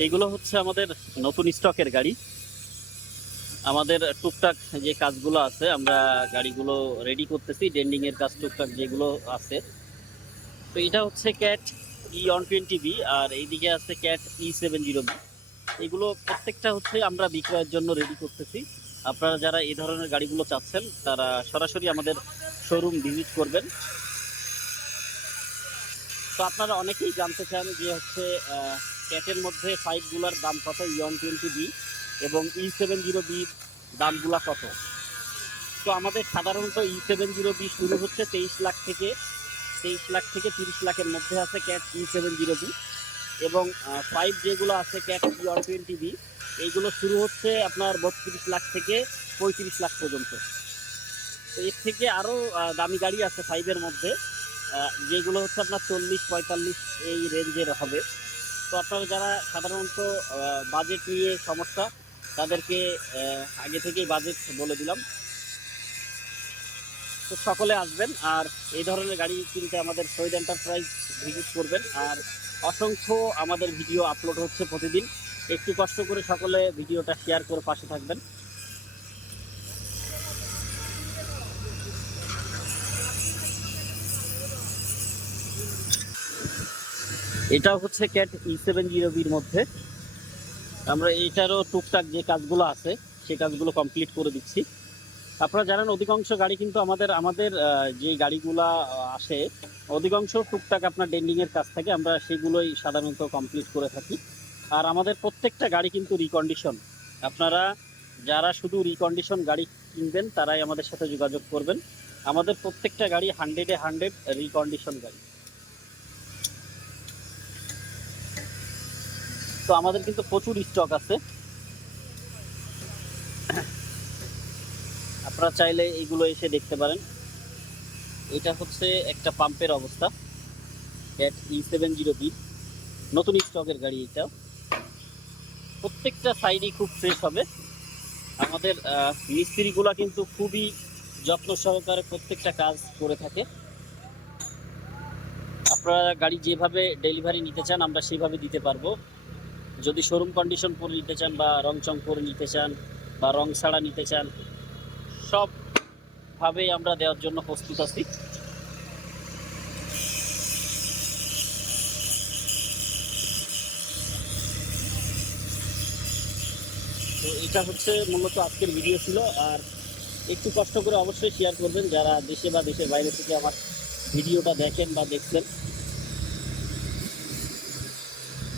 এইগুলো হচ্ছে আমাদের নতুন স্টকের গাড়ি। আমাদের টুকটাক যে কাজগুলো আছে, আমরা গাড়িগুলো রেডি করতেছি ডেন্ডিংয়ের কাজ টুকটাক যেগুলো আছে। তো এটা হচ্ছে Cat E one twenty B আর এইদিকে আছে Cat E seven zero B এগুলো প্রত্যেকটা হচ্ছে আমরা বিক্রয়ের জন্য রেডি করতেছি। আপনারা যারা এই ধরনের গাড়িগুলো চাচ্ছেন, তারা সরাসরি আমাদের শোরুম ভিজিট করবেন। তো আপনারা অনেকেই জানতে চান যে হচ্ছে ক্যাটের মধ্যে ফাইভগুলোর দাম কত? ইয়ন টোয়েন্টি বি এবং ই সেভেন জিরো বির দামগুলা কত? তো আমাদের সাধারণত ই সেভেন জিরো বি শুরু হচ্ছে তেইশ লাখ থেকে, তেইশ লাখ থেকে তিরিশ লাখের মধ্যে আছে Cat E seven zero B এবং ফাইভ যেগুলো আছে ক্যাট ইয়ন টোয়েন্টি বি এইগুলো শুরু হচ্ছে আপনার বত্রিশ লাখ থেকে পঁয়ত্রিশ লাখ পর্যন্ত। তো এর থেকে আরও দামি গাড়ি আছে ফাইভের মধ্যে যেগুলো হচ্ছে আপনার চল্লিশ পঁয়তাল্লিশ এই রেঞ্জের হবে। তো আপনারা যারা সাধারণত বাজেট নিয়ে সমস্যা, তাদেরকে আগে থেকেই বাজেট বলে দিলাম। তো সকলে আসবেন আর এই ধরনের গাড়ি কিনতে আমাদের শহীদ এন্টারপ্রাইজ ভিজিট করবেন। আর অসংখ্য আমাদের ভিডিও আপলোড হচ্ছে প্রতিদিন। একটু কষ্ট করে সকলে ভিডিওটা শেয়ার করে পাশে থাকবেন। এটাও হচ্ছে ক্যাট ই সেভেন জিরো বির মধ্যে। আমরা এইটারও টুকটাক যে কাজগুলো আছে সেই কাজগুলো কমপ্লিট করে দিচ্ছি। আপনারা জানেন, অধিকাংশ গাড়ি কিন্তু আমাদের আমাদের যে গাড়িগুলা আসে, অধিকাংশ টুকটাক আপনার ডেন্ডিং এর কাজ থাকে। আমরা সেগুলোই সাধারণত কমপ্লিট করে থাকি। আর আমাদের প্রত্যেকটা গাড়ি কিন্তু রিকন্ডিশন আপনারা যারা শুধু রিকন্ডিশন গাড়ি কিনবেন, তারাই আমাদের সাথে যোগাযোগ করবেন। আমাদের প্রত্যেকটা গাড়ি হান্ড্রেডে হান্ড্রেড রিকন্ডিশন গাড়ি। তো আমাদের কিন্তু প্রচুর স্টক আছে। আপনারা চাইলে এইগুলো এসে দেখতে পারেন। এটা হচ্ছে একটা পাম্পের অবস্থা। Cat E seven zero B নতুন স্টকের গাড়ি এটা। প্রত্যেকটা সাইডই খুব ফ্রেশ হবে। আমাদের মিস্ত্রিগুলা কিন্তু খুবই যত্ন সহকারে প্রত্যেকটা কাজ করে থাকে। আপনারা গাড়ি যেভাবে ডেলিভারি নিতে চান, আমরা সেভাবে দিতে পারব। যদি শোরুম কন্ডিশন করে নিতে চান বা রং চং করে নিতে চান বা রং ছাড়া নিতে চান, সবভাবেই আমরা দেওয়ার জন্য প্রস্তুত আছি। তো এটা হচ্ছে মূলত আজকের ভিডিও ছিল, আর একটু কষ্ট করে অবশ্যই শেয়ার করবেন যারা দেশে বা দেশের বাইরে থেকে আমার ভিডিওটা দেখেন বা দেখছেন।